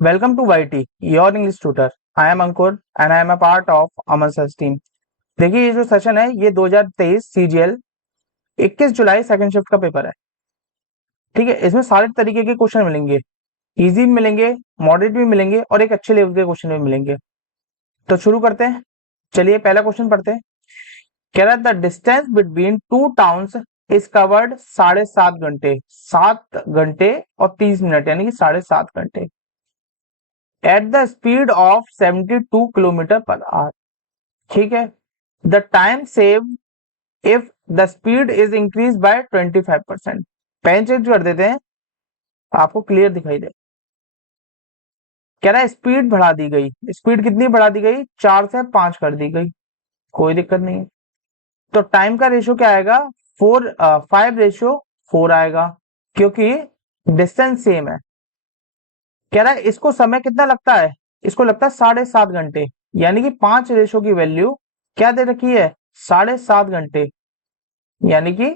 Welcome to YT, your English tutor. I am Ankur and I am a part of Aman Sir's team. देखिए ये जो session है ये 2023 CGL 21 जुलाई second shift का paper है। ठीक है, इसमें सारे तरीके के क्वेश्चन मिलेंगे, इजी भी मिलेंगे, मॉडरेट भी मिलेंगे और एक अच्छे लेवल के क्वेश्चन भी मिलेंगे। तो शुरू करते हैं। चलिए पहला क्वेश्चन पढ़ते हैं। कह रहा है the distance between two towns is covered 7.5 घंटे, 7 घंटे और 30 मिनट यानी कि 7.5 घंटे at the speed of 72 kilometre per hour. ठीक है, the time save if the speed is increase by 25%। Pen change कर देते हैं, आपको क्लियर दिखाई दे। कह रहा है स्पीड बढ़ा दी गई, स्पीड कितनी बढ़ा दी गई, 4 से 5 कर दी गई, कोई दिक्कत नहीं है। तो टाइम का रेशियो क्या आएगा, 5:4 आएगा क्योंकि डिस्टेंस सेम है। कह रहा है इसको समय कितना लगता है, इसको लगता है 7.5 घंटे, यानी कि 5 रेशो की वैल्यू क्या दे रखी है, 7.5 घंटे, यानी कि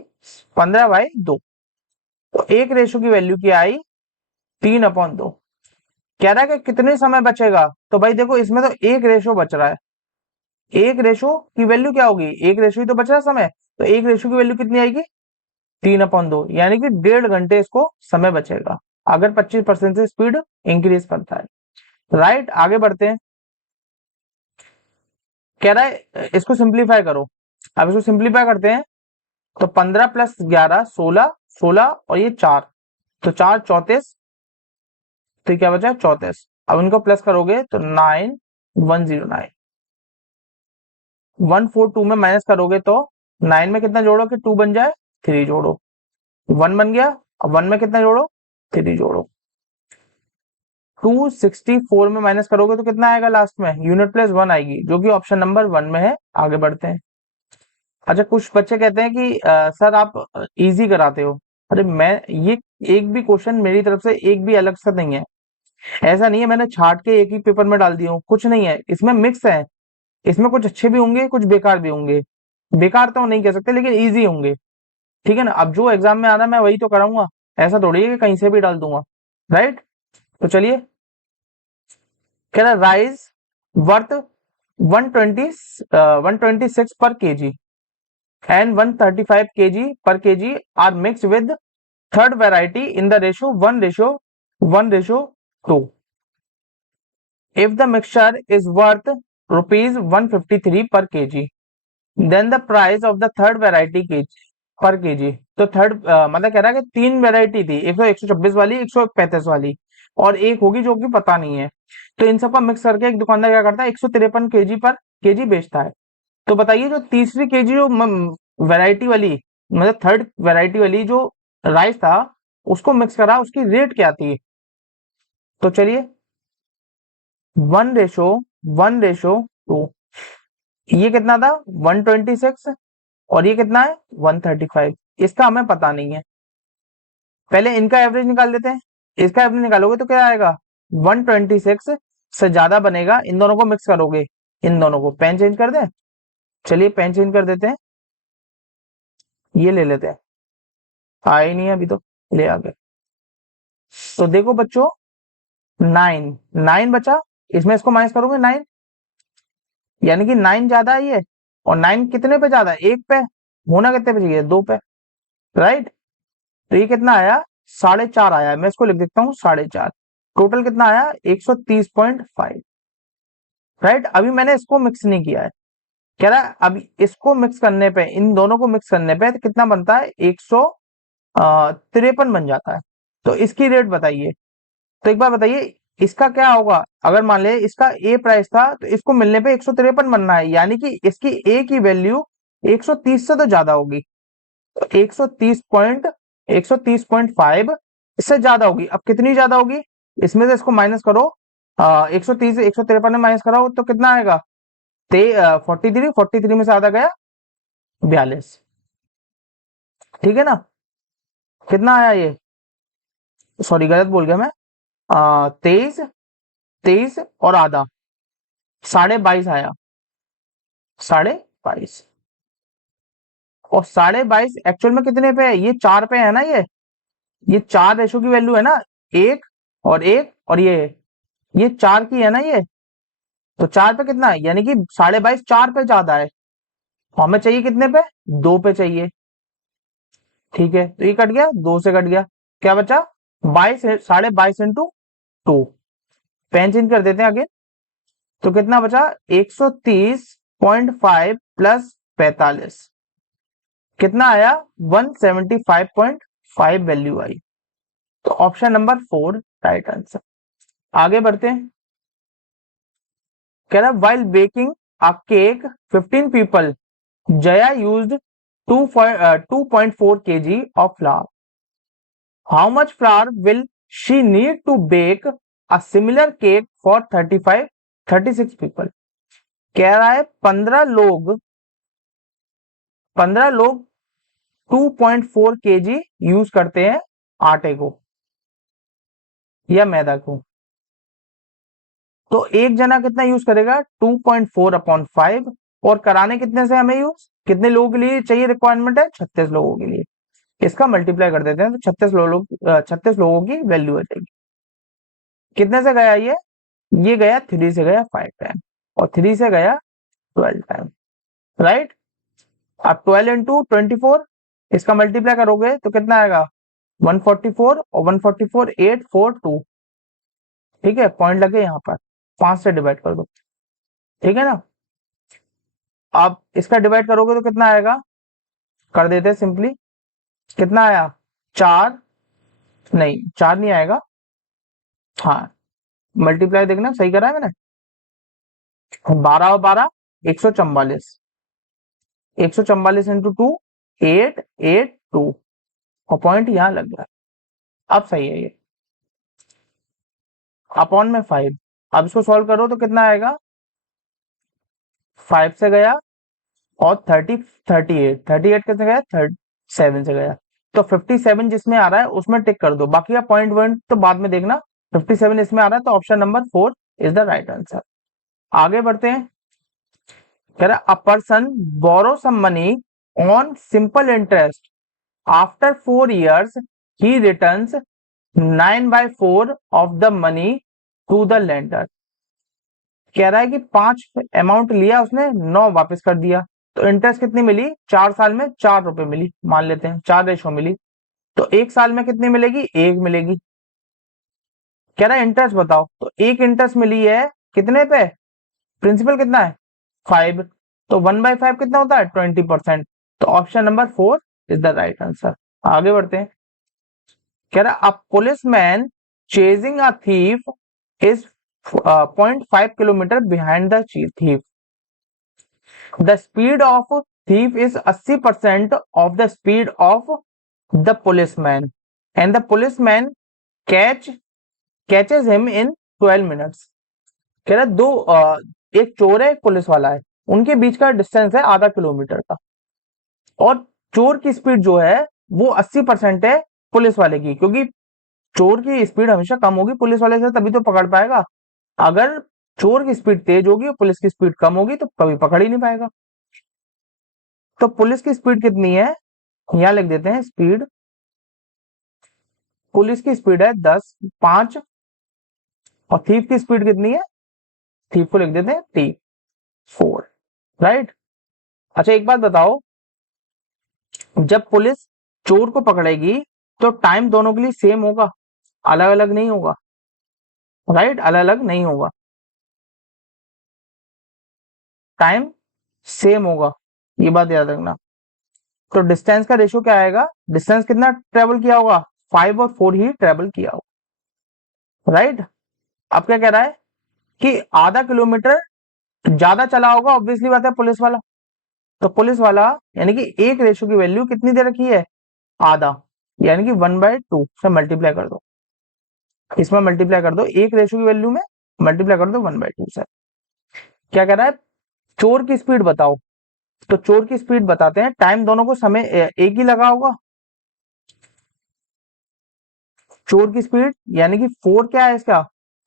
15/2। तो एक रेशो की वैल्यू क्या आई, 3/2। कह रहा है कि कितने समय बचेगा, तो भाई देखो इसमें तो एक रेशो बच रहा है, एक रेशो की वैल्यू क्या होगी, एक रेशो ही तो बच रहा है समय, तो एक रेशो की वैल्यू कितनी आएगी, 3/2, यानी कि 1.5 घंटे इसको समय बचेगा अगर 25% से स्पीड इंक्रीज करता है। राइट, आगे बढ़ते हैं। कह रहा है इसको सिंप्लीफाई करो। अब इसको सिंप्लीफाई करते हैं तो 15 + 11 16, 16 और ये 4, तो 4 34, तो क्या बचा 34। अब इनको प्लस करोगे तो 9109, 142 में माइनस करोगे तो 9 में कितना जोड़ो कि 2 बन जाए, 3 जोड़ो, 1 बन गया। अब 1 में कितना जोड़ो, 3 जोड़ो, 264 में माइनस करोगे तो कितना आएगा लास्ट में, यूनिट प्लस 1 आएगी जो कि ऑप्शन नंबर 1 में है। आगे बढ़ते हैं। अच्छा, कुछ बच्चे कहते हैं कि सर आप इजी कराते हो। अरे मैं ये एक भी क्वेश्चन मेरी तरफ से एक भी अलग से नहीं है, ऐसा नहीं है मैंने छाट के एक ही पेपर में डाल दिया हूँ, कुछ नहीं है, इसमें मिक्स है। इसमें कुछ अच्छे भी होंगे, कुछ बेकार भी होंगे, बेकार तो नहीं कह सकते लेकिन इजी होंगे। ठीक है ना, अब जो एग्जाम में आना मैं वही तो कराऊंगा, ऐसा थोड़ी है कि कहीं से भी डाल दूंगा। राइट, तो चलिए। कह रहा राइस वर्थ 126 पर KG and 135 kg per kg are mixed with third variety in the ratio 1:1:2. If the mixture is worth rupees 153 per kg, then the price of the third variety per kg। तो third मतलब कह रहा है कि 3 variety थी, एक तो 126 वाली, 135 वाली और एक होगी जो कि पता नहीं है। तो इन सबका मिक्स करके एक दुकानदार क्या करता है, 153 केजी पर केजी बेचता है। तो बताइए जो तीसरी केजी जो वैरायटी वाली, मतलब थर्ड वैरायटी वाली जो राइस था उसको मिक्स करा, उसकी रेट क्या थी। तो चलिए 1:1:2, ये कितना था 126 और ये कितना है 135, इसका हमें पता नहीं है। पहले इनका एवरेज निकाल देते हैं, इसका एवरेज निकालोगे तो क्या आएगा 126 से ज्यादा बनेगा, इन दोनों को मिक्स करोगे, इन दोनों को। पेन चेंज कर दें, चलिए पेन चेंज कर देते हैं, ये ले लेते हैं, आए नहीं अभी तो, ले आ गए। तो देखो बच्चों 9 9 बचा, इसमें इसको माइनस करोगे 9, यानी कि 9 ज्यादा है ये, और 9 कितने पे ज्यादा है, 1 पे, होना कितने पे चाहिए 2 पे। राइट, तो ये कितना आया 4.5 आया, मैं इसको लिख देता हूँ 4.5। टोटल कितना आया 130.5। राइट, अभी मैंने इसको मिक्स नहीं किया है। कह रहा है अब इसको मिक्स करने पे, इन दोनों को मिक्स करने पे तो कितना बनता है 153 बन जाता है। तो इसकी रेट बताइए। तो एक बार बताइए इसका क्या होगा, अगर मान ले इसका ए प्राइस था तो इसको मिलने पे 153 बनना है, यानी कि इसकी ए की वैल्यू 130 से तो ज्यादा होगी। तो 130.5 इससे ज्यादा होगी। अब कितनी ज्यादा होगी, इसमें से इसको माइनस करो, 130 से 153 में माइनस कराओ तो कितना आएगा 43 में से आधा गया 42। ठीक है ना, कितना आया ये, सॉरी गलत बोल गया मैं, 23 23 और आधा 22.5 आया, 22.5। और 22.5 एक्चुअल में कितने पे है, ये 4 पे है ना, ये 4 रेशो की वैल्यू है ना, 1 और 1 और ये ये 4 की है ना ये, तो 4 पे कितना है, यानी कि 22.5 4 पे ज्यादा है, हमें चाहिए कितने पे, 2 पे चाहिए। ठीक है, तो ये कट गया, 2 से कट गया, क्या बचा, 22, 22.5 इंटू 2, पेन चेंज कर देते हैं आगे, तो कितना बचा, 130.5 प्लस 45, कितना आया, 175.5 वैल्यू आई। तो ऑप्शन नंबर 4 राइट आंसर। आगे बढ़ते हैं, कह रहा while baking a cake 15 people, Jaya used 2.4 kg of flour. How much flour will she need to bake a similar cake for 36 people? कह रहा है 15 लोग 2.4 kg यूज करते हैं आटे को या मैदा को, तो एक जना कितना यूज करेगा, 2.4/5, और कराने कितने से हमें यूज, कितने लोगों के लिए चाहिए, रिक्वायरमेंट है 36 लोगों के लिए, इसका मल्टीप्लाई कर देते हैं तो 36 लोगों की वैल्यू आ जाएगी। कितने से गया ये गया 3 से गया 5 टाइम, और 3 से गया 12 टाइम, राइट। अब 12 इंटू 24, इसका मल्टीप्लाई करोगे तो कितना आएगा, 144, और 144 842, ठीक है, पॉइंट लगे यहाँ पर, 5 से डिवाइड कर दो, ठीक है ना। अब इसका डिवाइड करोगे तो कितना आएगा, कर देते हैं सिंपली, कितना आया, 4, नहीं 4 नहीं आएगा, हाँ मल्टीप्लाई देखना सही करा है मैंने, 12 और 12 144, 144 इंटू 2 882, और पॉइंट यहां लग गया। अब सही है ये, अपॉन में 5, अब इसको सॉल्व करो तो कितना आएगा, 5 से गया, और 38 कितने गया, 37 से गया, तो 57 जिसमें आ रहा है उसमें टिक कर दो, बाकी का पॉइंट वन तो बाद में देखना, 57 इसमें आ रहा है तो option number 4 is the right answer. आगे बढ़ते हैं, कह रहा a person borrow some money on simple interest, after 4 years he returns 9/4 of the money to the lender। कह रहा है कि 5 अमाउंट लिया उसने, 9 वापस कर दिया, तो इंटरेस्ट कितनी मिली, 4 साल में 4 रुपए मिली, मान लेते हैं 4 रेशो मिली, तो 1 साल में कितनी मिलेगी, 1 मिलेगी। कह रहा है इंटरेस्ट बताओ, तो एक इंटरेस्ट मिली है कितने पे, प्रिंसिपल कितना है 5, तो 1/5 कितना होता है 20%, तो option number 4 is the right answer. आगे बढ़ते हैं, कह रहा a policeman chasing a thief is 0.5 kilometre behind the thief, the speed of thief is 80% of the speed of the policeman, and the policeman catches him in 12 minutes। कह रहा एक चोर है एक पुलिस वाला है, उनके बीच का डिस्टेंस है आधा किलोमीटर का, और चोर की स्पीड जो है वो 80% है पुलिस वाले की, क्योंकि चोर की स्पीड हमेशा कम होगी पुलिस वाले से, तभी तो पकड़ पाएगा। अगर चोर की स्पीड तेज होगी और पुलिस की स्पीड कम होगी तो कभी पकड़ ही नहीं पाएगा। तो पुलिस की स्पीड कितनी है, यहां लिख देते हैं स्पीड, पुलिस की स्पीड है 10.5, और थीफ की स्पीड कितनी है, थीफ को लिख देते हैं T4, राइट। अच्छा एक बात बताओ, जब पुलिस चोर को पकड़ेगी तो टाइम दोनों के लिए सेम होगा, अलग अलग नहीं होगा, राइट, अलग अलग नहीं होगा, टाइम सेम होगा, ये बात याद रखना। तो डिस्टेंस का रेशियो क्या आएगा, डिस्टेंस कितना ट्रेवल किया होगा, 5 और 4 ही ट्रेवल किया होगा, राइट। अब क्या कह रहा है कि आधा किलोमीटर ज्यादा चला होगा, ऑब्वियसली बात है पुलिस वाला, तो पुलिस वाला यानी कि एक रेशियो की वैल्यू कितनी दे रखी है, आधा, यानी कि 1/2 से मल्टीप्लाई कर दो, इसमें मल्टीप्लाई कर दो, एक रेशियो की वैल्यू में मल्टीप्लाई कर दो 1/2 से। क्या कह रहा है, चोर की स्पीड बताओ, तो चोर की स्पीड बताते हैं, टाइम दोनों को समय एक ही लगा होगा, चोर की स्पीड यानी कि 4 क्या है इसका,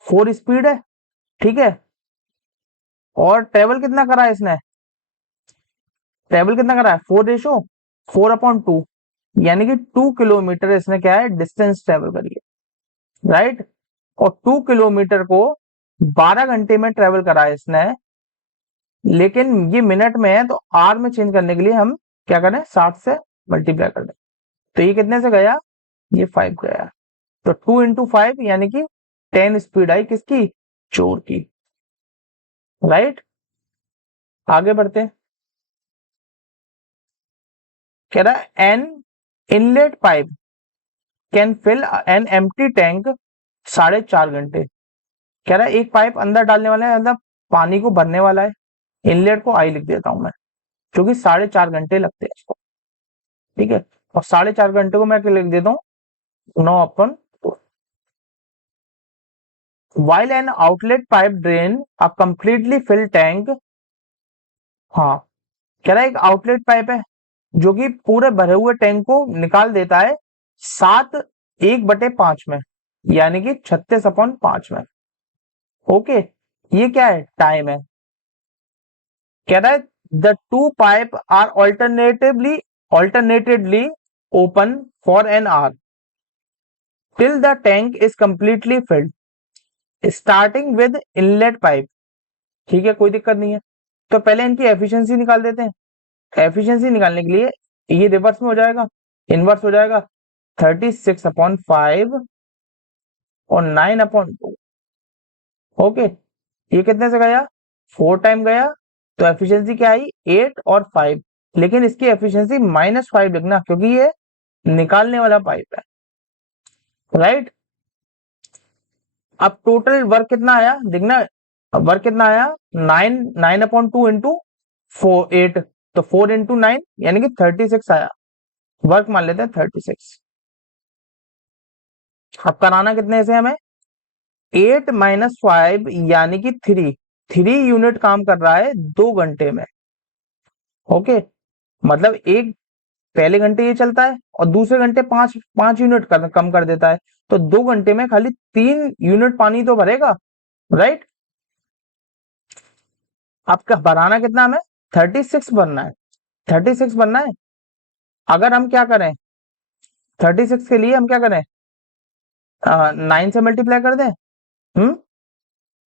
4 स्पीड है, ठीक है, और ट्रेवल कितना करा है इसने, ट्रेवल कितना करा है 4 रेशो 4/2, यानी कि 2 किलोमीटर इसने क्या है डिस्टेंस ट्रेवल करी है, राइट। और 2 किलोमीटर को 12 घंटे में ट्रेवल करा है इसने, लेकिन ये मिनट में है तो आर में चेंज करने के लिए हम क्या करें, 60 से मल्टीप्लाई कर दें। तो ये कितने से गया, ये 5 गया। तो 2 × 5 यानी कि 10 स्पीड आई किसकी, चोर की। राइट, आगे बढ़ते हैं। कह रहा है an inlet pipe can fill an empty tank 4.5 घंटे। कह रहा है एक पाइप अंदर डालने वाला है, मतलब पानी को भरने वाला है। इनलेट को आई लिख देता हूं मैं, क्योंकि 4.5 घंटे लगते हैं इसको। ठीक है, और 4.5 घंटे को मैं क्या लिख देता हूँ, 9/4। While an outlet pipe drain a completely filled tank, हाँ, कह रहा है एक आउटलेट पाइप है जो कि पूरे भरे हुए टैंक को निकाल देता है 7/1/5 में, यानी कि 36/5 में। ओके, ये क्या है, टाइम है। कह रहा है the two pipe are alternatedly open for an hour till the tank is completely filled starting with inlet pipe. ठीक है, कोई दिक्कत नहीं है। तो पहले इनकी एफिशिएंसी निकाल देते हैं। एफिशिएंसी निकालने के लिए ये रिवर्स में हो जाएगा, इनवर्स हो जाएगा। 36/5 और 9/2। ओके, ये कितने से गया, 4 टाइम गया। तो एफिशिएंसी क्या आई, 8 और 5। लेकिन इसकी एफिशिएंसी -5 लिखना, क्योंकि ये निकालने वाला पाइप है। राइट, अब टोटल वर्क कितना आया देखना, वर्क कितना आया, 9/2 इंटू 8। तो 4 × 9 यानी कि 36 आया। वर्क मान लेते हैं 36। अब कराना कितने से हमें, 8 - 5 यानी कि 3 यूनिट काम कर रहा है 2 घंटे में। ओके, मतलब एक पहले घंटे ये चलता है और दूसरे घंटे 5 यूनिट कम कर देता है। तो 2 घंटे में खाली 3 यूनिट पानी तो भरेगा। राइट, आपका भराना कितना हमें, 36 भरना है। 36 भरना है। अगर हम क्या करें, 36 के लिए हम क्या करें, 9 से मल्टीप्लाई कर दें।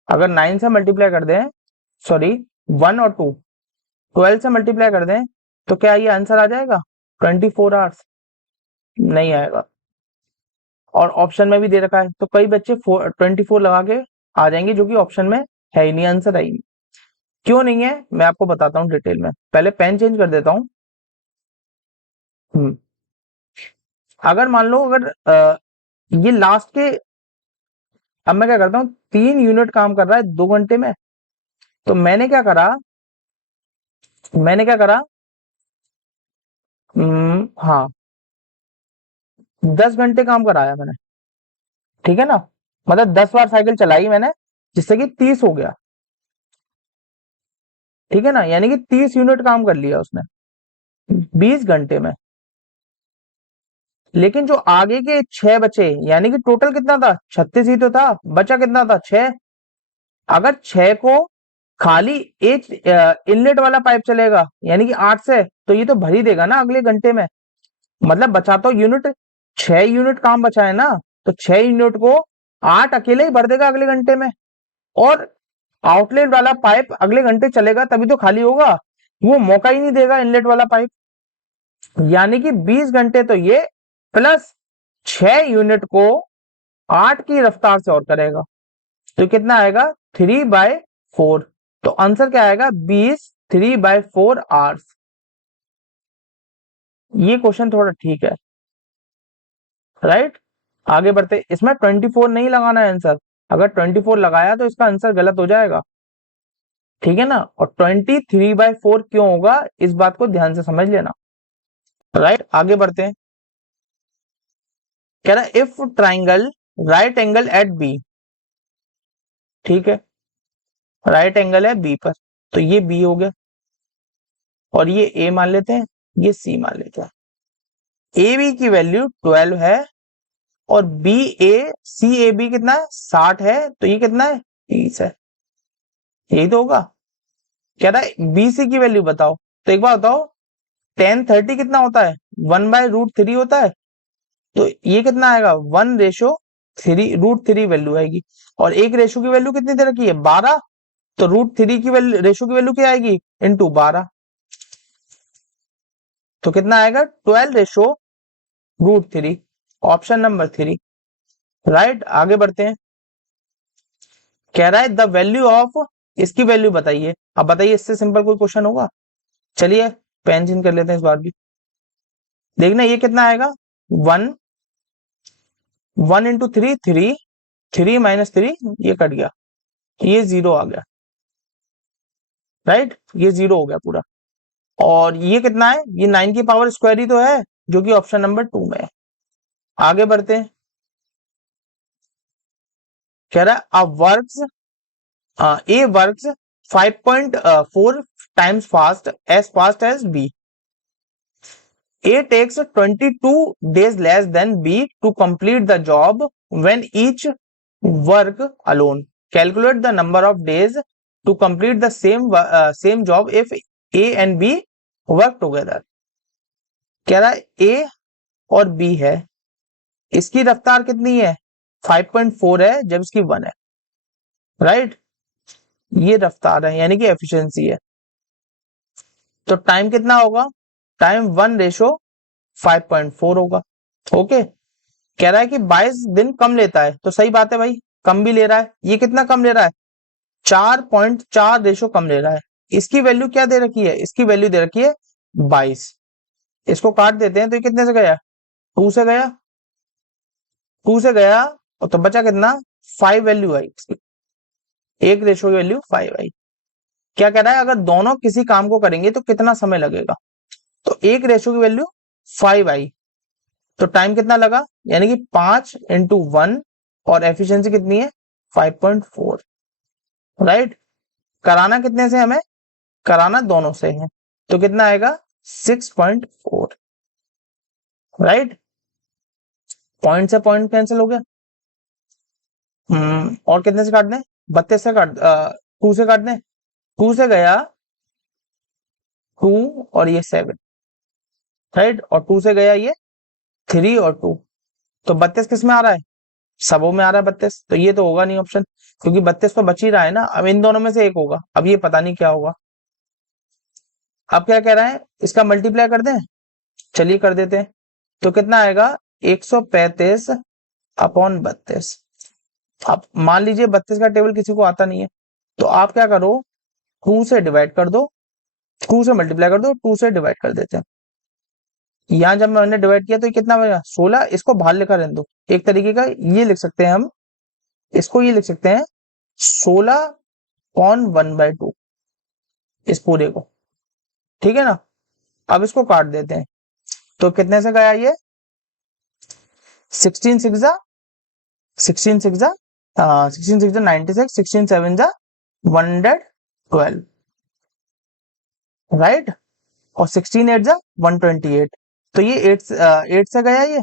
अगर 9 से मल्टीप्लाई कर दें, सॉरी 1 और 2, 12 से मल्टीप्लाई कर दें, तो क्या ये आंसर आ जाएगा 24 आवर्स, नहीं आएगा। और ऑप्शन में भी दे रखा है, तो कई बच्चे 24 लगा के आ जाएंगे, जो कि ऑप्शन में है ही नहीं, आंसर है ही नहीं। क्यों नहीं है, मैं आपको बताता हूँ डिटेल में। पहले पेन चेंज कर देता हूँ। अगर मान लो, अगर ये लास्ट के, अब मैं क्या करता हूँ, 3 यूनिट काम कर रहा है 2 घंटे में। तो मैंने क्या करा, हाँ, 10 घंटे काम कराया मैंने। ठीक है ना, मतलब 10 बार साइकिल चलाई मैंने, जिससे कि 30 हो गया। ठीक है ना, यानी कि 30 यूनिट काम कर लिया उसने 20 घंटे में। लेकिन जो आगे के 6 बचे, यानी कि टोटल कितना था, 36 ही तो था, बचा कितना था, 6। अगर 6 को खाली एक इनलेट वाला पाइप चलेगा, यानी कि 8 से, तो ये तो भर ही देगा ना अगले घंटे में। मतलब बचा तो यूनिट, 6 यूनिट काम बचा है ना, तो 6 यूनिट को 8 अकेले ही भर देगा अगले घंटे में। और आउटलेट वाला पाइप अगले घंटे चलेगा तभी तो खाली होगा, वो मौका ही नहीं देगा इनलेट वाला पाइप। यानी कि 20 घंटे तो ये प्लस 6 यूनिट को 8 की रफ्तार से और करेगा। तो कितना आएगा, 3/4। तो आंसर क्या आएगा, 20 3/4 आवर्स। ये क्वेश्चन थोड़ा ठीक है। राइट, आगे बढ़ते। इसमें 24 नहीं लगाना है आंसर, अगर 24 लगाया तो इसका आंसर गलत हो जाएगा। ठीक है ना, और 23/4 क्यों होगा, इस बात को ध्यान से समझ लेना। राइट, आगे बढ़ते हैं। कह रहा है if triangle right angle at B. ठीक है, राइट एंगल है बी पर, तो ये बी हो गया, और ये ए मान लेते हैं, ये सी मान लेते हैं। ए बी की वैल्यू 12 है, और B A C A B कितना है, 60 है, तो ये कितना है, 30 है। यही तो होगा। कह रहा है बी सी की वैल्यू बताओ। तो एक बार बताओ, 10/30 कितना होता है, 1/√3 होता है। तो ये कितना आएगा, 1/30 √3 वैल्यू आएगी। और एक रेशो की वैल्यू कितनी दे रखी है, 12, तो √3 की वैल्यू, रेशो की वैल्यू क्या आएगी, इंटू 12, तो कितना आएगा, 12:√3, ऑप्शन नंबर 3। राइट, आगे बढ़ते हैं। कह रहा है द वैल्यू ऑफ, इसकी वैल्यू बताइए। अब बताइए, इससे सिंपल कोई क्वेश्चन होगा? चलिए पेन चेंज कर लेते हैं इस बार भी। देखना ये कितना आएगा, 1, 1 इंटू 3, 3, 3 माइनस 3, ये कट गया, ये 0 आ गया। राइट, ये 0 हो गया पूरा। और ये कितना है, ये 9 की पावर स्क्वायर ही तो है, जो कि ऑप्शन नंबर 2 में है। आगे बढ़ते हैं। कह रहा है A works 5.4 times fast as B. A takes 22 days less than B to complete the job when each work alone. Calculate the number of days to complete the same job if A and B work together. कह रहा है A और B है, इसकी रफ्तार कितनी है, 5.4 है जब इसकी 1 है। राइट, ये रफ्तार है यानी कि एफिशिएंसी है। तो टाइम कितना होगा, टाइम 1:5.4 होगा। ओके, कह रहा है कि 22 दिन कम लेता है, तो सही बात है भाई, कम भी ले रहा है। ये कितना कम ले रहा है, 4.4 रेशो कम ले रहा है। इसकी वैल्यू क्या दे रखी है, इसकी वैल्यू दे रखी है 22। इसको काट देते हैं, तो ये कितने से गया, 2 से गया, 2 से गया, और तो बचा कितना, 5 वैल्यू आई इसकी, एक रेशो की वैल्यू 5 आई। क्या कह रहा है, अगर दोनों किसी काम को करेंगे तो कितना समय लगेगा, तो एक रेशो की वैल्यू 5 आई, तो टाइम कितना लगा, यानी कि 5 इंटू 1, और एफिशिएंसी कितनी है, 5.4। राइट, कराना कितने से हमें, कराना दोनों से है, तो कितना आएगा, 6.4। राइट, पॉइंट से पॉइंट कैंसिल हो गया। और कितने से काट दें, 32 से काट, 2 से काट दें, 2 से गया 2, और ये 7। राइट, और 2 से गया ये 3 और 2, तो 32 किस में आ रहा है, सबों में आ रहा है 32, तो ये तो होगा नहीं ऑप्शन, क्योंकि 32 तो बच ही रहा है ना। अब इन दोनों में से एक होगा, अब ये पता नहीं क्या होगा। अब क्या कह रहा है, इसका मल्टीप्लाई कर दें, चलिए कर देते हैं, तो कितना आएगा, 135 अपॉन 32। अब मान लीजिए 32 का टेबल किसी को आता नहीं है, तो आप क्या करो, 2 से डिवाइड कर दो, 2 से मल्टीप्लाई कर दो, 2 से डिवाइड कर देते हैं। यहां जब मैंने डिवाइड किया तो ये कितना बचा, 16। इसको बाहर लिखा रहने दो, एक तरीके का ये लिख सकते हैं हम, इसको ये लिख सकते हैं 16/1/2, इस पूरे को, ठीक है ना। अब इसको काट देते हैं, तो कितने से गया ये, 16 6 जा 16 6 जा 16 6 जा 96, 16 7 जा 112। राइट, और 16 8 जा 128, तो ये 8 से गया, ये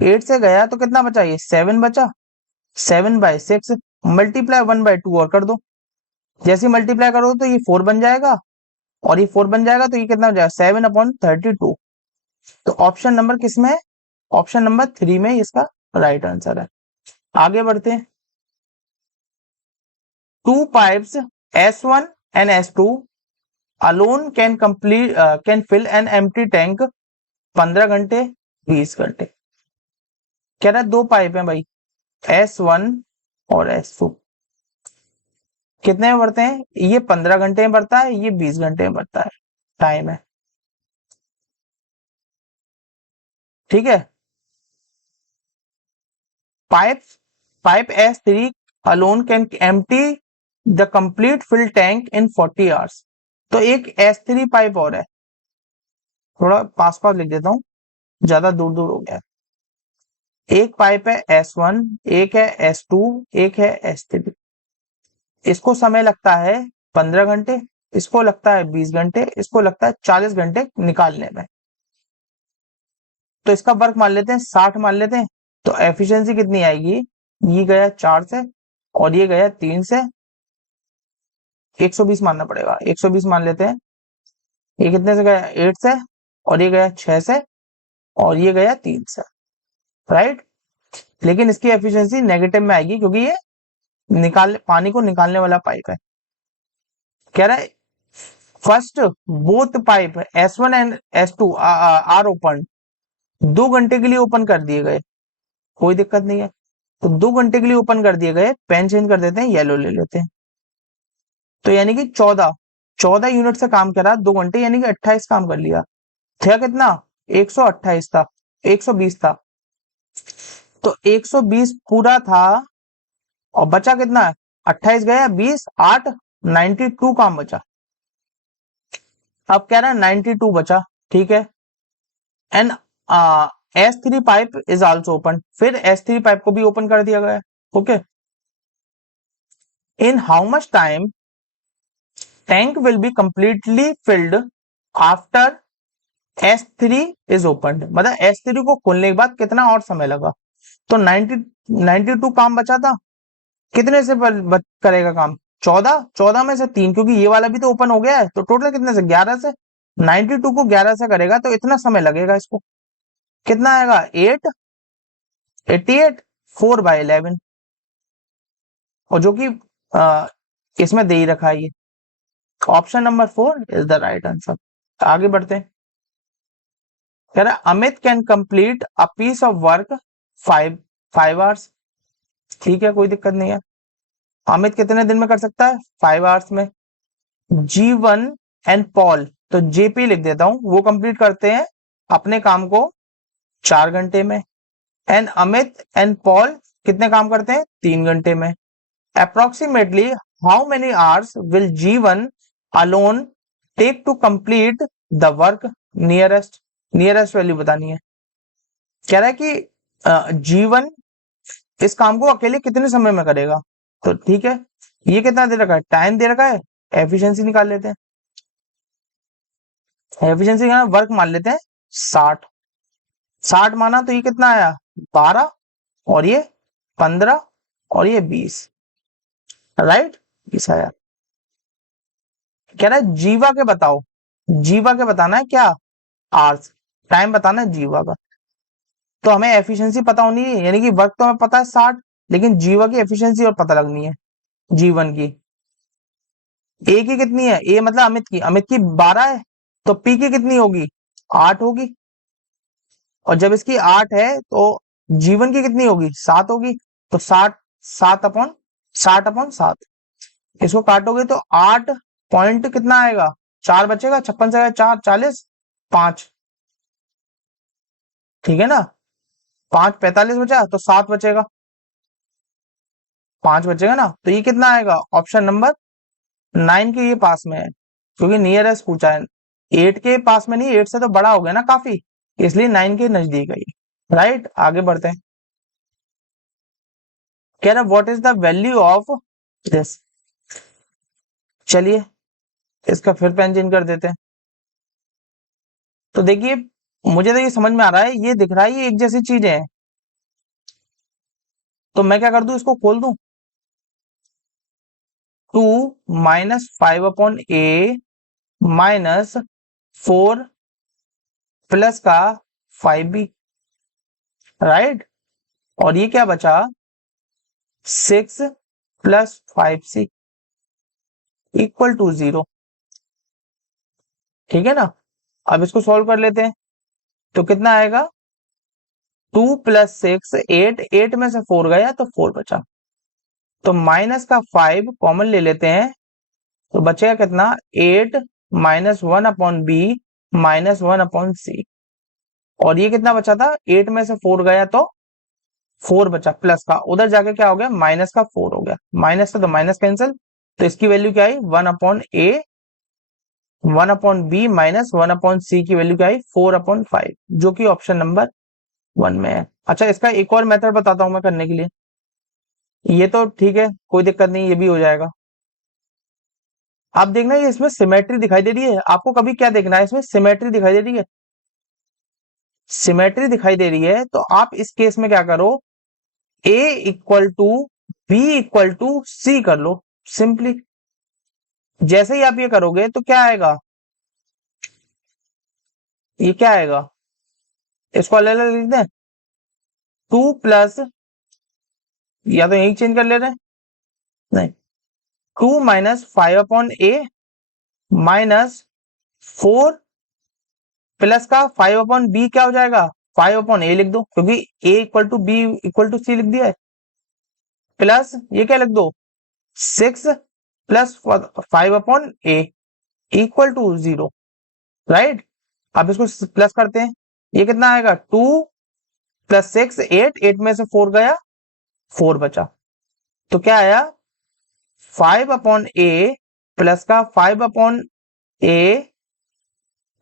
8 से गया, तो कितना बचा, ये 7 बचा, 7/6, मल्टीप्लाई 1/2 और कर दो। जैसे मल्टीप्लाई करो तो ये 4 बन जाएगा, और ये 4 बन जाएगा, तो ये कितना हो जाएगा, 7/32। तो ऑप्शन नंबर किस में है, ऑप्शन नंबर 3 में इसका राइट आंसर है। आगे बढ़ते हैं। 2 pipes S1 and S2 alone can fill an empty tank 15 घंटे 20 घंटे। कह रहा है 2 पाइप हैं भाई, S1 और S2, कितने में भरते हैं, ये 15 घंटे में भरता है, ये 20 घंटे में भरता है, टाइम है। ठीक है, pipe S3 alone can empty the complete fill tank in 40 hours। तो एक S3 पाइप और है, थोड़ा पास पास लिख देता हूं, ज्यादा दूर दूर हो गया। एक पाइप है S1, एक है S2, एक है S3। इसको समय लगता है 15 घंटे, इसको लगता है 20 घंटे, इसको लगता है 40 घंटे निकालने में। तो इसका वर्क मान लेते हैं 60 मान लेते हैं, तो एफिशिएंसी कितनी आएगी, ये गया 4 से और ये गया 3 से, 120 मानना पड़ेगा, 120 मान लेते हैं। ये कितने से गया, 8 से, और ये गया 6 से, और ये गया 3 से। राइट, लेकिन इसकी एफिशिएंसी नेगेटिव में आएगी क्योंकि ये पानी को निकालने वाला पाइप है। कह रहा है first both pipe S1 and S2 are open, 2 घंटे के लिए ओपन कर दिए गए, कोई दिक्कत नहीं है। तो 2 घंटे के लिए ओपन कर दिए गए, पेन चेंज कर देते हैं, येलो ले लेते हैं। तो यानी कि 14 यूनिट से काम करा 2 घंटे, यानी कि 28 काम कर लिया। था कितना? 128 था, 120 था। तो 120 पूरा था और बचा कितना? 28 गया 20, 8, 92 काम बचा। अब कह रहा है 92 बचा, ठीक है। And S3 pipe is also open, फिर S3 पाइप को भी ओपन कर दिया गया। Okay, in how much time tank will be completely filled after S3 is open, मतलब S3 को खोलने के बाद कितना और समय लगा। तो 92 काम बचा था, कितने से करेगा काम? 14 में से 3, क्योंकि ये वाला भी तो ओपन हो गया है, तो टोटल कितने से? 11 से। 92 को 11 से करेगा तो इतना समय लगेगा इसको। कितना आएगा? 8, 88, 4/11। और जो कि इसमें दे ही रखा है, ये option number 4 is the right answer. आगे बढ़ते हैं। कह रहा है Amit can complete a piece of work 5 hours. ठीक है, कोई दिक्कत नहीं है। अमित कितने दिन में कर सकता है? 5 आवर्स में। G1 एंड पॉल, तो जेपी लिख देता हूं, वो कंप्लीट करते हैं अपने काम को 4 घंटे में। एंड अमित एंड पॉल कितने काम करते हैं? 3 घंटे में। Approximately how many hours will G1 alone take to complete the work? Nearest value बतानी है। कह रहा है कि G1 इस काम को अकेले कितने समय में करेगा। तो ठीक है, ये कितना दे रखा है? टाइम दे रखा है, एफिशिएंसी निकाल लेते हैं। एफिशिएंसी का वर्क मान लेते हैं 60 माना, तो ये कितना आया? 12, और ये 15, और ये 20, राइट? 20 आया। कह रहा है जीवा के बताओ, जीवा के बताना है क्या? आवर्स, टाइम बताना है जीवा का। तो हमें एफिशिएंसी पता होनी है, यानी कि वर्क तो हमें पता है 60, लेकिन जीवा की एफिशिएंसी और पता लगनी है। G1 की, ए की कितनी है? ए मतलब अमित की 12 है, तो पी की कितनी होगी? 8 होगी। और जब इसकी 8 है तो G1 की कितनी होगी? 7 होगी। तो 60, 60/7, इसको काटोगे तो 8 पॉइंट कितना आएगा? 4 बचेगा, 56 से 4, 40, 5, ठीक है ना। 5, 45 बचा, तो 7 बचेगा, 5 बचेगा ना। तो ये कितना आएगा? ऑप्शन नंबर 9 के ये पास में है, क्योंकि नियरेस्ट पूछा है। 8 के पास में नहीं, 8 से तो बड़ा हो गया ना काफी, इसलिए 9 के नजदीक है ये, राइट? आगे बढ़ते हैं। कह रहा what is the value of this? चलिए इसका फिर पेन चेंज कर देते हैं। तो देखिए, मुझे तो ये समझ में आ रहा है, ये दिख रहा है ये एक जैसी चीजें हैं। तो मैं क्या कर दूं, इसको खोल दूं। 2 -5/a -4 प्लस का 5b, राइट? और ये क्या बचा? 6 + 5c इक्वल टू 0, ठीक है ना। अब इसको सॉल्व कर लेते हैं, तो कितना आएगा? 2 + 6, 8, 8 में से 4 गया तो 4 बचा। तो माइनस का 5 कॉमन ले लेते हैं, तो बचेगा कितना? 8 -1/b -1/c। और ये कितना बचा था? 8 में से 4 गया तो 4 बचा, प्लस का उधर जाके क्या हो गया? माइनस का 4 हो गया, माइनस से तो माइनस कैंसिल, तो इसकी वैल्यू क्या आई? 1/a 1/b -1/c की वैल्यू क्या आई? 4/5, जो कि ऑप्शन नंबर 1 में है। अच्छा, इसका एक और मेथड बताता हूं मैं करने के लिए। ये तो ठीक है, कोई दिक्कत नहीं, ये भी हो जाएगा। आप देखना, ये इसमें सिमेट्री दिखाई दे रही है आपको। कभी क्या देखना है, इसमें सिमेट्री दिखाई दे रही है। सिमेट्री दिखाई दे रही है तो आप इस केस में क्या करो, a equal to b equal to c कर लो सिंपली। जैसे ही आप ये करोगे तो क्या आएगा? ये क्या आएगा? इसको अलग अलग लिख दें, 2 प्लस, या तो यही चेंज कर ले रहे हैं, नहीं, 2 माइनस 5/a माइनस 4 प्लस का 5/b क्या हो जाएगा, 5/a लिख दो, क्योंकि a equal to b equal to c लिख दिया है, प्लस ये क्या लिख दो, 6 plus 5/a equal to 0, right. अब इसको प्लस करते हैं, ये कितना आएगा, 2 प्लस 6 8, 8 में से 4 गया, 4 बचा, तो क्या आया, 5/a प्लस का 5/a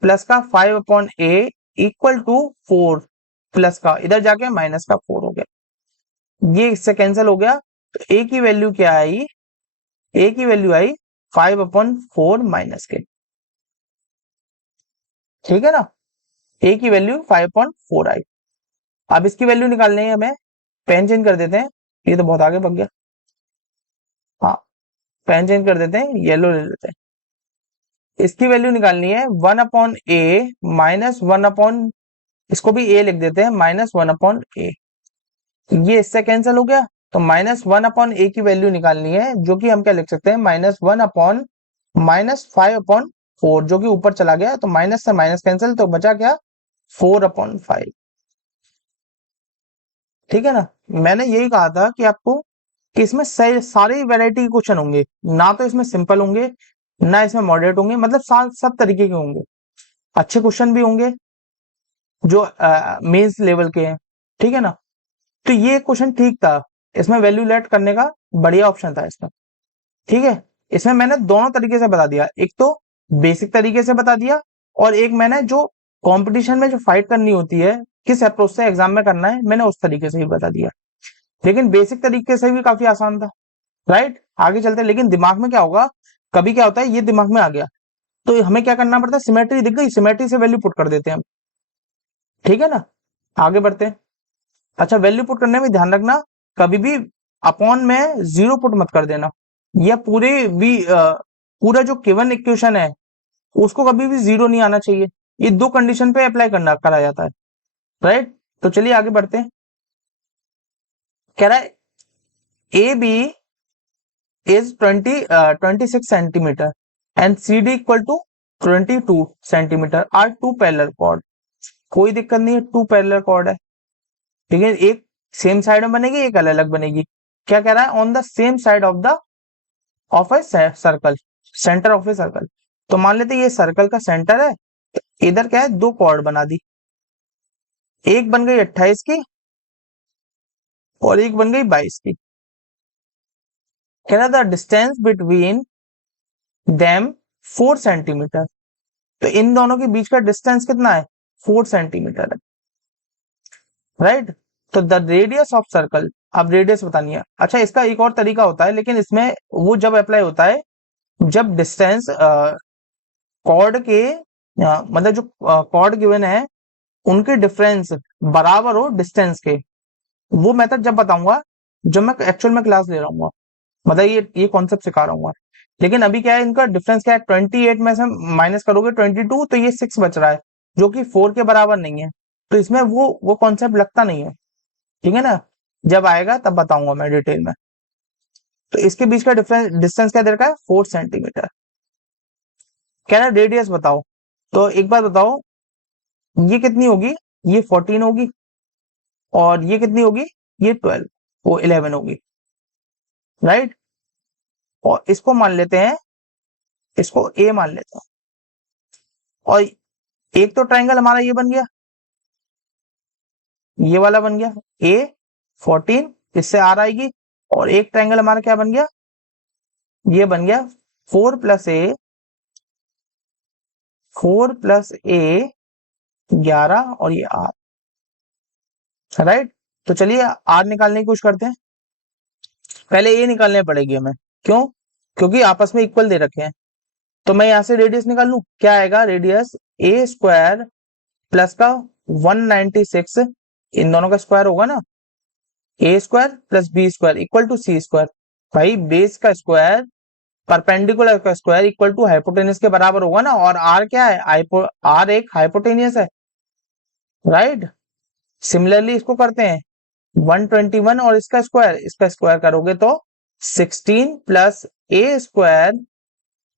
प्लस का 5/a इक्वल टू 4 प्लस का इधर जाके माइनस का 4 हो गया, ये इससे कैंसिल हो गया, तो a की वैल्यू क्या आई, a की वैल्यू आई 5/4 माइनस के, ठीक है ना, a की वैल्यू 5/4 आई। अब इसकी वैल्यू निकालनी है हमें, पेन चेंज कर देते हैं, ये तो बहुत आगे बढ़ गया, हाँ पेन चेंज कर देते हैं, येलो ले लेते हैं। इसकी वैल्यू निकालनी है 1/a माइनस 1, इसको भी a लिख देते हैं, माइनस 1/a, ये इससे कैंसिल हो गया, तो माइनस 1/a की वैल्यू निकालनी है, जो कि हम क्या लिख सकते हैं, -1/-5/4, जो कि ऊपर चला गया, तो माइनस से माइनस कैंसिल, तो बचा क्या, 4/5, ठीक है ना। मैंने यही कहा था कि आपको कि इसमें सारी वैरायटी के क्वेश्चन होंगे, ना तो इसमें सिंपल होंगे, ना इसमें मॉडरेट होंगे, मतलब सब तरीके के होंगे, अच्छे क्वेश्चन भी होंगे जो मेंस लेवल के हैं, ठीक है ना। तो ये क्वेश्चन ठीक था, इसमें वैल्यू लेट करने का बढ़िया ऑप्शन था इसमें, ठीक है। इसमें मैंने दोनों तरीके से बता दिया, एक तो बेसिक तरीके से बता दिया, और एक मैंने जो कंपटीशन में जो फाइट करनी होती है, किस अप्रोच से एग्जाम में करना है, मैंने उस तरीके से ही बता दिया, लेकिन बेसिक तरीके से भी काफी आसान था, राइट। आगे चलते, लेकिन दिमाग में क्या होगा, कभी क्या होता है, ये दिमाग में आ गया, तो हमें क्या करना पड़ता है, सिमेट्री दिख गई, सिमेट्री से वैल्यू पुट कर देते हैं हम, ठीक है ना। आगे बढ़ते हैं। अच्छा, वैल्यू पुट करने में ध्यान रखना, कभी भी अपॉन में 0 पुट मत कर देना, या पूरा जो गिवन इक्वेशन है उसको कभी भी 0 नहीं आना चाहिए, ये दो कंडीशन पे अप्लाई करना करा जाता है, राइट। तो चलिए आगे बढ़ते हैं। कह रहा है A B is 26 centimetre and C D equal to 22 centimetre are two parallel chord. कोई दिक्कत नहीं है, टू पैरेलल कॉर्ड है, ठीक है, एक सेम साइड में बनेगी, एक अलग अलग बनेगी। क्या कह रहा है, on the same side of a circle, centre of a circle. तो मान लेते ये सर्कल का सेंटर है, तो इधर क्या है, दो कॉर्ड बना दी, एक बन गई 28 की और एक बन गई 22 की। कह रहा था डिस्टेंस बिटवीन देम 4 सेंटीमीटर, तो इन दोनों के बीच का डिस्टेंस कितना है, 4 सेंटीमीटर है, राइट। तो द रेडियस ऑफ सर्कल, अब रेडियस बतानी है। अच्छा, इसका एक और तरीका होता है, लेकिन इसमें वो जब अप्लाई होता है जब डिस्टेंस कॉर्ड के मतलब जो कॉर्ड गिवन है उनके डिफरेंस बराबर हो डिस्टेंस के, वो मेथड जब बताऊंगा जब मैं एक्चुअल में क्लास ले रहा हूँ, मतलब ये कॉन्सेप्ट सिखा रहा हूँ। लेकिन अभी क्या है, इनका डिफरेंस क्या है, 28 में से माइनस करोगे 22, तो ये 6 बच रहा है, जो कि 4 के बराबर नहीं है, तो इसमें वो कॉन्सेप्ट लगता नहीं है, ठीक है ना। जब आएगा तब बताऊंगा मैं डिटेल में। तो इसके बीच का डिस्टेंस क्या दे रखा है, 4 सेंटीमीटर। कह रहा है रेडियस बताओ, तो एक बात बताओ, ये कितनी होगी, ये 14 होगी, और ये कितनी होगी, ये 12, वो 11 होगी, राइट। और इसको मान लेते हैं, इसको ए मान लेते हैं, और एक तो ट्राइंगल हमारा ये बन गया, ये वाला बन गया ए 14, इससे आर आएगी, और एक ट्राइंगल हमारा क्या बन गया, ये बन गया 4 प्लस ए 11, और ये आर, राइट। तो चलिए आर निकालने की कोशिश करते हैं। पहले ए निकालने पड़ेगी हमें, क्यों, क्योंकि आपस में इक्वल दे रखे हैं। तो मैं यहां से रेडियस निकाल लू, क्या आएगा, रेडियस ए स्क्वायर प्लस का 196, इन दोनों का स्क्वायर होगा ना, a square plus b square equal to c square. भाई बेस का स्क्वायर परपेंडिकुलर का स्क्वायर इक्वल टू हाइपोटेनियस के बराबर होगा ना, और आर क्या है, आर एक हाइपोटेनियस है, राइट। सिमिलरली इसको करते हैं, 121 और इसका स्क्वायर करोगे तो 16 प्लस ए स्क्वायर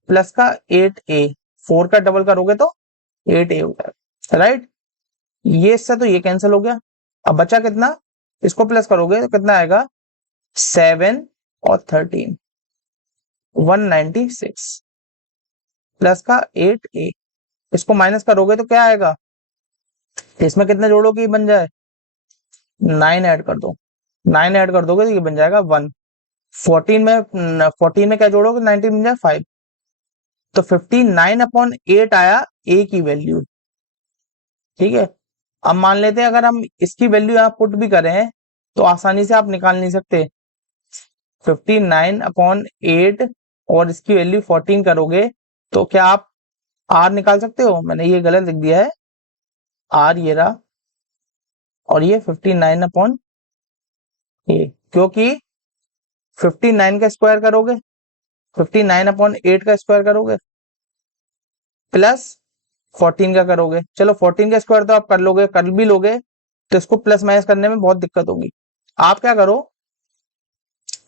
प्लस का 8a, 4 का डबल करोगे तो 8a हो जाएगा, राइट। ये इससे तो ये कैंसिल हो गया। अब बचा कितना, इसको प्लस करोगे तो कितना आएगा, 7 और 13, 196 प्लस का 8a, इसको माइनस करोगे तो क्या आएगा, इसमें कितने जोड़ोगे ये बन जाए, 9 ऐड कर दो, 9 ऐड कर दोगे तो ये बन जाएगा 1। 14 में क्या जोड़ोगे, 19 बन जाए 5, तो 59/8 आया ए की वैल्यू, ठीक है। अब मान लेते हैं अगर हम इसकी वैल्यू यहाँ पुट भी करें तो आसानी से आप निकाल नहीं सकते। 59/8 और इसकी वैल्यू 14 करोगे तो क्या आप आर निकाल सकते हो, मैंने ये गलत लिख दिया है, आर ये रहा और ये 59/8, क्योंकि 59 का स्क्वायर करोगे, 59/8 का स्क्वायर करोगे प्लस 14 का करोगे, चलो 14 का स्क्वायर तो आप कर लोगे, कर भी लोगे तो इसको प्लस माइनस करने में बहुत दिक्कत होगी। आप क्या करो,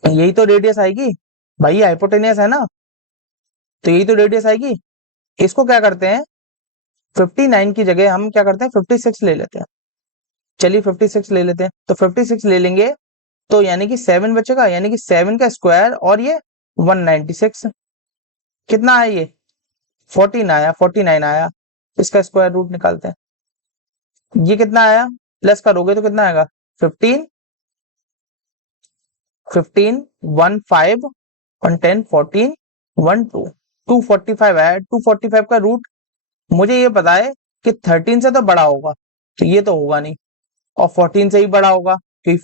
यही तो रेडियस आएगी भाई, हाइपोटेनियस है ना, तो यही तो रेडियस आएगी। इसको क्या करते हैं, 59 की जगह हम क्या करते हैं 56 ले लेते हैं, चलिए 56 ले लेते हैं, तो 56 ले लेंगे तो यानी कि 7 बचेगा, यानी कि 7 का स्क्वायर और ये 196, कितना आया ये 14 आया, 49 आया, इसका स्क्वायर रूट निकालते हैं, ये कितना आया, प्लस करोगे तो कितना आएगा 15, 15 1 5 1 10 14 1 2 245 आया। 245 का रूट मुझे ये पता है कि 13 से तो बड़ा होगा, तो ये तो होगा नहीं, और 14 से ही बड़ा होगा क्योंकि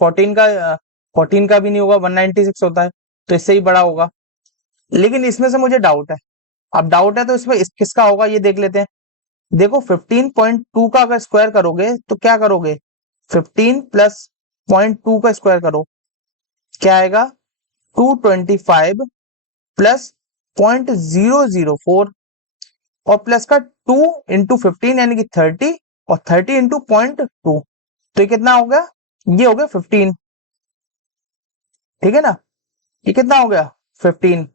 14 का भी नहीं होगा, 196 होता है, तो इससे ही बड़ा होगा। लेकिन इसमें से मुझे डाउट है, अब डाउट है तो इसमें किसका होगा ये देख लेते हैं। देखो 15.2 का अगर स्क्वायर करोगे तो क्या करोगे, 15 प्लस 0.2 का स्क्वायर करो, क्या आएगा 225 प्लस 0.004 और प्लस का 2 इंटू 15 यानी कि 30 और 30 इंटू 0.2, तो ये कितना हो गया, ये हो गया 15, ठीक है ना, ये कितना हो गया 15।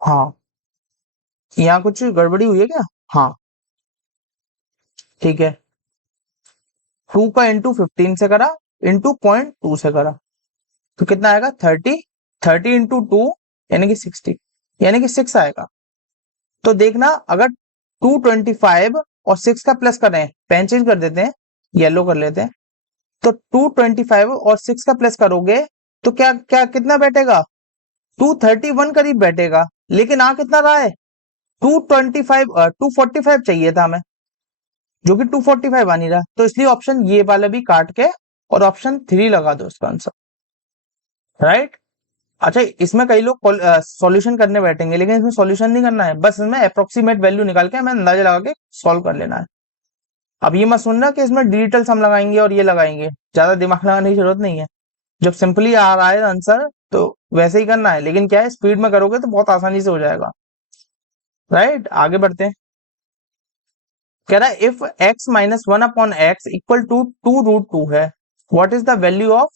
हाँ, यहाँ कुछ गड़बड़ी हुई है क्या, हाँ ठीक है, 2 का इंटू 15 से करा इंटू 0.2 से करा तो कितना आएगा 30, 30 इंटू 2 यानी कि 60, यानी कि 6 आएगा। तो देखना अगर 225 और 6 का प्लस करें, पेन चेंज कर देते हैं, येलो कर लेते हैं, तो 225 और 6 का प्लस करोगे तो क्या क्या कितना बैठेगा, 231 करीब बैठेगा, लेकिन आ कितना रहा है 225, 245 चाहिए था हमें, जो कि 245 आ नहीं रहा, तो इसलिए ऑप्शन ये वाला भी काट के और ऑप्शन 3 लगा दो इसका आंसर, राइट। अच्छा, इसमें कई लोग सॉल्यूशन करने बैठेंगे, लेकिन इसमें सॉल्यूशन नहीं करना है, बस इसमें अप्रोक्सीमेट वैल्यू निकाल के हमें अंदाजा लगा के सॉल्व कर लेना है। अब ये मत सुनना कि इसमें डिजिटल सम लगाएंगे और ये लगाएंगे, ज्यादा दिमाग लगाने की जरूरत नहीं है, जब सिंपली आ रहा है आंसर तो वैसे ही करना है, लेकिन क्या है स्पीड में करोगे तो बहुत आसानी से हो जाएगा, राइट। आगे बढ़ते हैं, कह रहा है if x minus 1/x equal to 2√2 है, what is the value of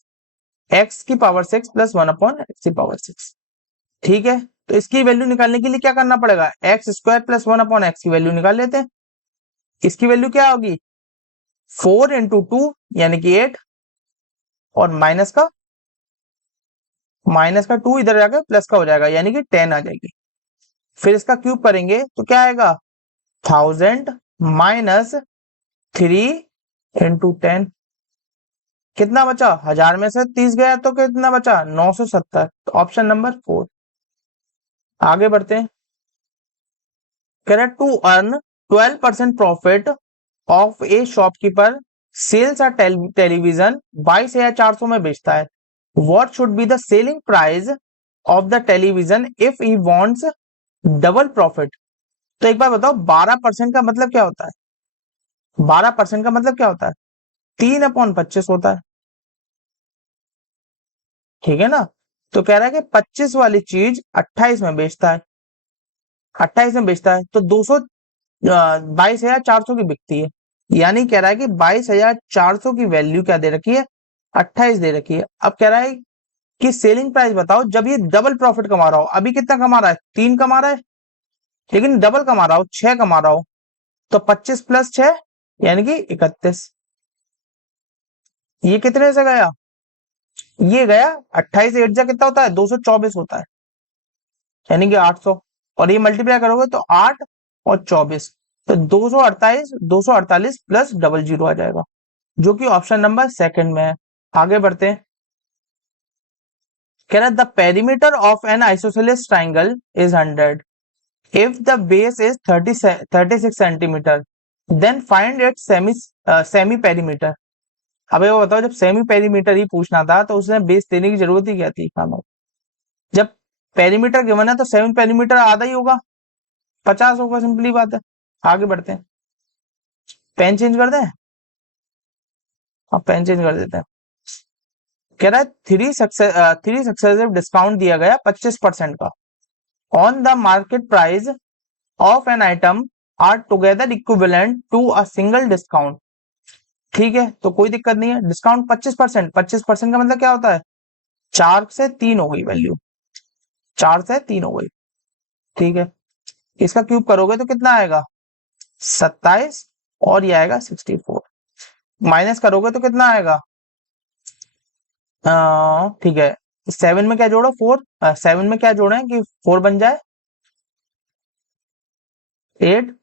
x की पावर 6 प्लस 1/x की पावर 6, ठीक है। तो इसकी वैल्यू निकालने के लिए क्या करना पड़ेगा, एक्स स्क्वायर प्लस 1/x की वैल्यू निकाल लेते हैं। इसकी वैल्यू क्या होगी 4 इंटू 2 यानी कि 8 और माइनस का 2 इधर जाकर प्लस का हो जाएगा यानी कि 10 आ जाएगी। फिर इसका क्यूब करेंगे तो क्या आएगा 1000 माइनस 3 इंटू 10, कितना बचा, 1000 में से 30 गया तो कितना बचा 970, तो ऑप्शन नंबर 4। आगे बढ़ते हैं, correct to earn 12% profit of a shopkeeper sells a television 22,400 में बेचता है, what should be the selling price of the television if he wants double profit. तो एक बार बताओ 12% का मतलब क्या होता है, 12% का मतलब क्या होता है 3/25 होता है, ठीक है ना। तो कह रहा है कि 25 वाली चीज 28 में बेचता है, 28 में बेचता है तो 22,400 की बिकती है, यानी कह रहा है कि 22,400 की वैल्यू क्या दे रखी है 28 दे रखी है। अब कह रहा है कि सेलिंग प्राइस बताओ जब ये डबल प्रॉफिट कमा रहा हो। अभी कितना कमा रहा है? 3 कमा रहा है, लेकिन डबल कमा रहा हो, 6 कमा रहा हो। तो 25 प्लस 6 यानी कि 31। ये कितने से गया? ये गया 28 8 जा कितना होता है? 224 होता है, यानी कि 800। और ये मल्टीप्लाई करोगे तो 8 और 24, तो 248 प्लस डबल जीरो आ जाएगा, जो कि ऑप्शन नंबर सेकंड में है। आगे बढ़ते हैं। कह रहा है the perimeter of N isosceles triangle is 100 if the base is 36 centimeter then find its semi perimeter। अब ये बताओ, जब सेमी पेरीमीटर ही पूछना था तो उसने बेस देने की जरूरत ही क्या थी? हाँ, जब पेरीमीटर गिवन है तो सेमी पेरीमीटर आधा ही होगा, 50 होगा, सिंपली बात है। आगे बढ़ते हैं। पेन चेंज कर दें? हाँ, पेन चेंज कर देते हैं। कह रहा है थ्री सक्सेसिव डिस्काउंट दिया गया 25% का on the market price of an item are together equivalent to a single discount. ठीक है, तो कोई दिक्कत नहीं है। डिस्काउंट 25%, 25% का मतलब क्या होता है? 4 से 3 हो गई वैल्यू, 4 से 3 हो गई। ठीक है, इसका क्यूब करोगे तो कितना आएगा? 27, और ये आएगा 64। माइनस करोगे तो कितना आएगा? ठीक है, 7 में क्या जोड़ो? 4। 7 में क्या जोड़े कि 4 बन जाए? 8।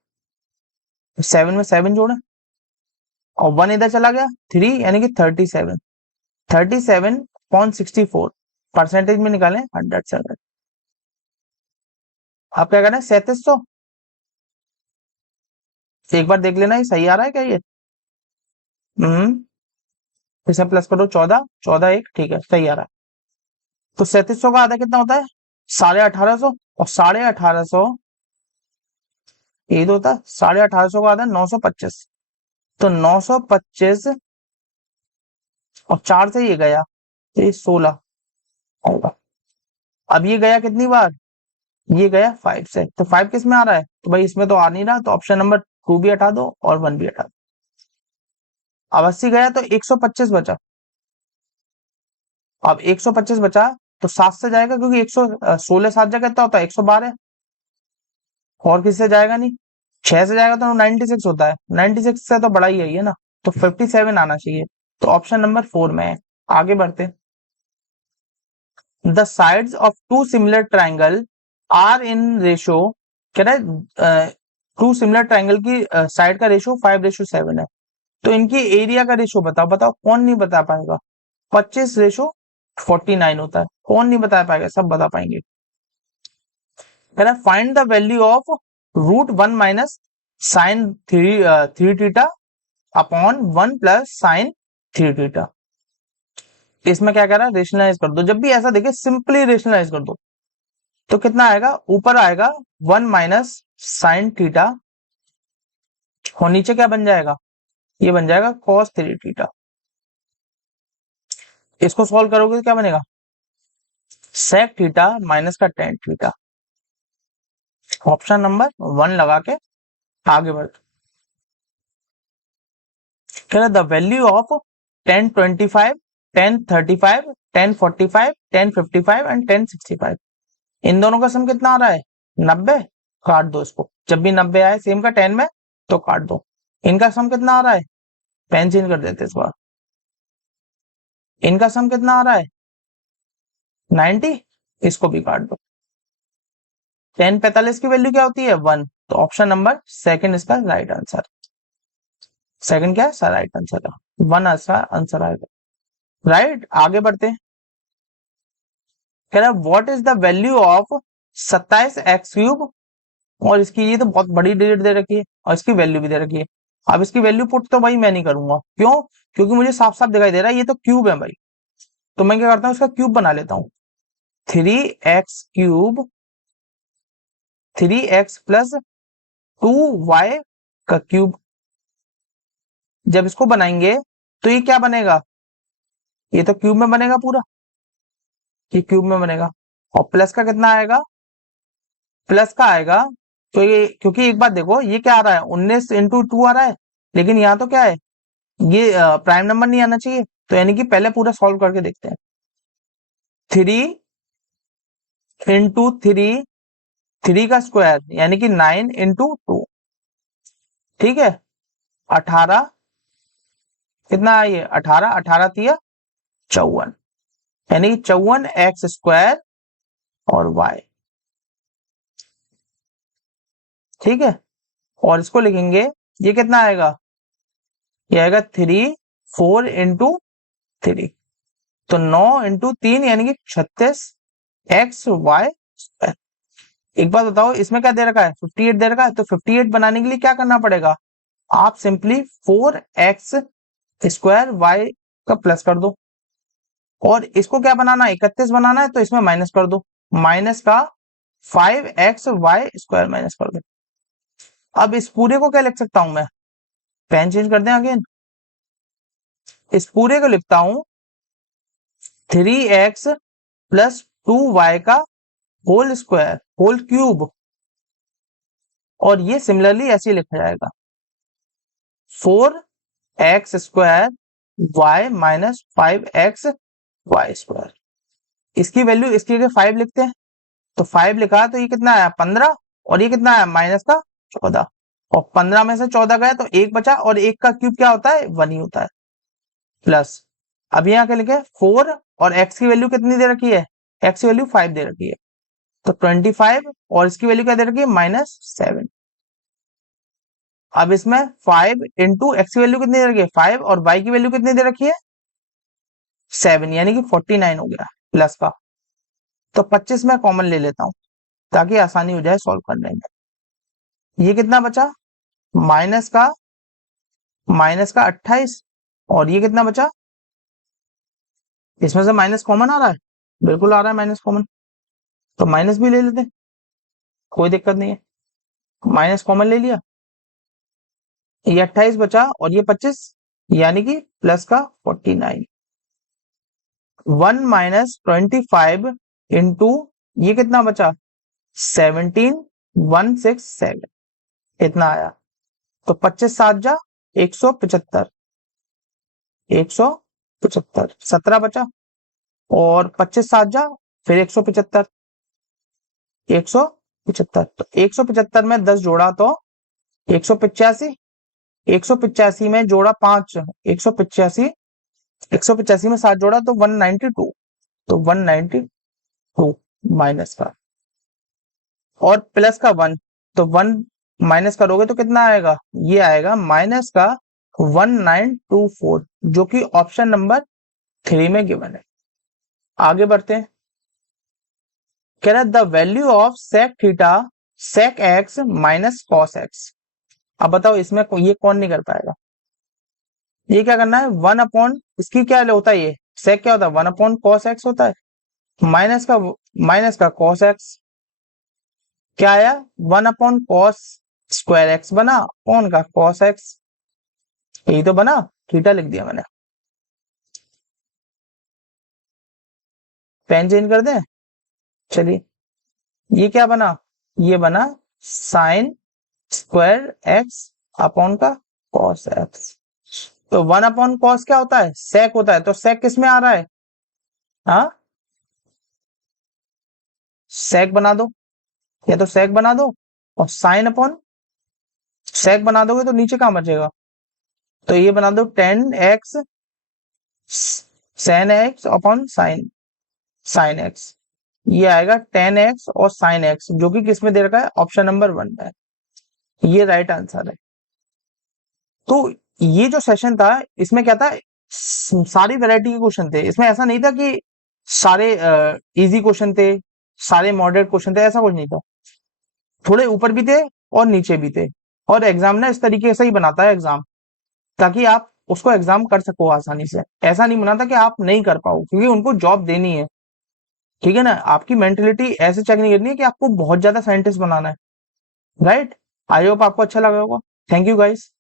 7 में 7 जोड़े और 1 इधर चला गया, 3, यानी कि 37। 37.64 परसेंटेज में निकालें 100 से 100। आप क्या करें? 3700 एक बार देख लेना, ये सही आ रहा है क्या ये? इसे प्लस करो, 14, 14 1, ठीक है, सही आ रहा है। तो 3700 का आधा कितना होता है? 1850। और 1850 ये तो होता है 1850 का आधा 925। तो 925 और 4 से ये गया तो ये 16 होगा। अब ये गया कितनी बार? ये गया 5 से। तो 5 किस में आ रहा है? तो भाई इसमें तो आ नहीं रहा, तो ऑप्शन नंबर 2 भी हटा दो और 1 भी हटा दो। अब 80 गया तो 125 बचा। अब 125 बचा तो 7 से जाएगा, क्योंकि 116 7 जगह कितना होता है? 112। और किससे जाएगा? नहीं, 6 से जाएगा तो 96 होता है, 96 से तो बड़ा ही है ये ना, तो 57 आना चाहिए। तो ऑप्शन नंबर 4 में है। आगे बढ़ते। The sides of two similar triangle are in ratio. कह रहा है टू सिमिलर ट्राइंगल की साइड का रेशो 5:7 है, तो इनकी एरिया का रेशो बताओ। बताओ, कौन नहीं बता पाएगा? 25:49 होता है, कौन नहीं बता पाएगा? सब बता पाएंगे। कह रहा है find the value of √1 minus sine 3 theta upon 1 plus sine 3 theta. इसमें क्या कह रहा है? रेशनलाइज कर दो। जब भी ऐसा देखे सिंपली रेशनलाइज कर दो। तो कितना आएगा? ऊपर आएगा 1 माइनस साइन थीटा, और नीचे क्या बन जाएगा? ये बन जाएगा cos 3 थीटा। इसको सॉल्व करोगे तो क्या बनेगा? sec थीटा माइनस का tan थीटा। ऑप्शन नंबर 1 लगा के आगे बढ़। कह रहा द वैल्यू ऑफ 1025, 1035, 1045, 1055 एंड 1065, इन दोनों का सम कितना आ रहा है? 90। काट दो इसको, जब भी 90 आए सेम का 10 में तो काट दो। इनका सम कितना आ रहा है? पेन चेंज कर देते इस बार। इनका सम कितना आ रहा है? 90। इसको भी काट दो। 1045 की वैल्यू क्या होती है? 1। तो ऑप्शन नंबर सेकंड इसका राइट आंसर। सेकंड क्या है? राइट आंसर है, 1 इसका आंसर आएगा। राइट, आगे बढ़ते हैं। कह रहा है what is the value of 27x³ और इसकी ये तो बहुत बड़ी डिजिट दे रखी है और इसकी वैल्यू भी दे रखी है। अब इसकी वैल्यू पुट तो भाई मैं नहीं करूंगा, क्यों? क्योंकि मुझे साफ साफ दिखाई दे रहा है ये तो क्यूब है भाई। तो मैं क्या करता हूँ, इसका क्यूब बना लेता हूँ। 3x³ 3x प्लस 2y का क्यूब। जब इसको बनाएंगे तो ये क्या बनेगा? ये तो क्यूब में बनेगा पूरा, ये क्यूब में बनेगा। और प्लस का कितना आएगा? प्लस का आएगा, तो ये क्योंकि एक बात देखो, ये क्या आ रहा है? 19 × 2 आ रहा है, लेकिन यहाँ तो क्या है? ये प्राइम नंबर नहीं आना चाहिए, तो यानी कि पहले पूरा सॉल्व करके देखते हैं। 3 × 3, 3 का स्क्वायर यानी कि 9 × 2, ठीक है। 18, कितना है ये 18, 18 तिया 54, यानी कि 54x² और y, ठीक है। और इसको लिखेंगे, ये कितना आएगा, ये आएगा 3, 4 × 3, तो 9 × 3 यानी कि 36xy²। एक बात बताओ, इसमें क्या दे रखा है, 58 दे रखा है, तो 58 बनाने के लिए क्या करना पड़ेगा, आप सिंपली 4x² y का प्लस कर दो, और इसको क्या बनाना है, 31 बनाना है, तो इसमें माइनस कर दो, माइनस का 5xy² माइनस कर दो। अब इस पूरे को क्या लिख सकता हूं मैं, पेन चेंज कर दें अगेन, इस पूरे को लिखता हूं 3x + 2y का होल स्क्वायर, होल क्यूब, और ये सिमिलरली ऐसे लिखा जाएगा 4x² y - 5xy²। इसकी वैल्यू इसकी जगह 5 लिखते हैं, तो 5 लिखा तो ये कितना आया 15, और ये कितना आया माइनस का 14, और 15 में से 14 गया तो 1 बचा, और 1 का क्यूब क्या होता है 1 ही होता है, प्लस। अब यहाँ क्या लिखे 4, और x की वैल्यू कितनी दे रखी है, x की वैल्यू 5 दे रखी है, तो 25, और इसकी वैल्यू क्या दे रखी है -7। अब इसमें 5 × x की वैल्यू कितनी दे रखी है 5, और y की वैल्यू कितनी दे रखी है 7, यानी कि 49 हो गया प्लस का। तो 25 में कॉमन ले लेता हूं ताकि आसानी हो जाए सॉल्व करने में। ये कितना बचा, माइनस का 28, और ये कितना बचा, इसमें से माइनस कॉमन आ रहा है, बिल्कुल आ रहा है माइनस कॉमन, तो माइनस भी ले लेते हैं, कोई दिक्कत नहीं है, माइनस कॉमन ले लिया, ये 28 बचा और ये 25, यानी कि प्लस का 49। 1 - 25 इंटू ये कितना बचा 17, 167, इतना आया। तो 25 7 जा 175, 175, 17 बचा, और 25 7 जा फिर 175, 175, तो 175 में 10 जोड़ा तो 185, 185 में जोड़ा 5, 185, 185 में 7 जोड़ा तो 192, तो 192 माइनस का, और प्लस का 1, तो 1 माइनस करोगे तो कितना आएगा, ये आएगा माइनस का 1924, जो कि ऑप्शन नंबर 3 में गिवन है। आगे बढ़ते हैं, कह रहा है the value of sec theta sec x - cos x। अब बताओ इसमें ये कौन नहीं कर पाएगा, ये क्या करना है 1 अपॉन, इसकी क्या होता है, ये sec क्या होता है 1 अपॉन cos x होता है, माइनस का cos x, क्या आया 1 अपॉन cos² x बना, कौन का cos x, यही तो बना, थीटा लिख दिया मैंने। पेन चेंज कर दें, चलिए, ये क्या बना, ये बना sin² x अपॉन का cos x। तो 1 अपॉन cos क्या होता है sec होता है, तो sec किस में आ रहा है, हाँ sec बना दो, या तो sec बना दो, और sin अपॉन sec बना दोगे तो नीचे कहां बचेगा, तो ये बना दो 10x sin x upon sin x, ये आएगा 10x और sin x, जो कि किस में दे रखा है ऑप्शन नंबर 1 में, ये राइट आंसर है। तो ये जो सेशन था इसमें क्या था, सारी वैरायटी के क्वेश्चन थे, इसमें ऐसा नहीं था कि सारे इजी क्वेश्चन थे, सारे मॉडरेट क्वेश्चन थे, ऐसा कुछ नहीं था, थोड़े ऊपर भी थे और नीचे भी थे, और एग्जाम ना इस तरीके से ही बनाता है एग्जाम, ताकि आप उसको एग्जाम कर सको आसानी से, ऐसा नहीं बनाता कि आप नहीं कर पाओ, क्योंकि उनको जॉब देनी है, ठीक है ना, आपकी मेंटेलिटी ऐसे चेक नहीं करनी है कि आपको बहुत ज्यादा साइंटिस्ट बनाना है, राइट। आई होप आपको अच्छा लगा होगा, थैंक यू गाइस।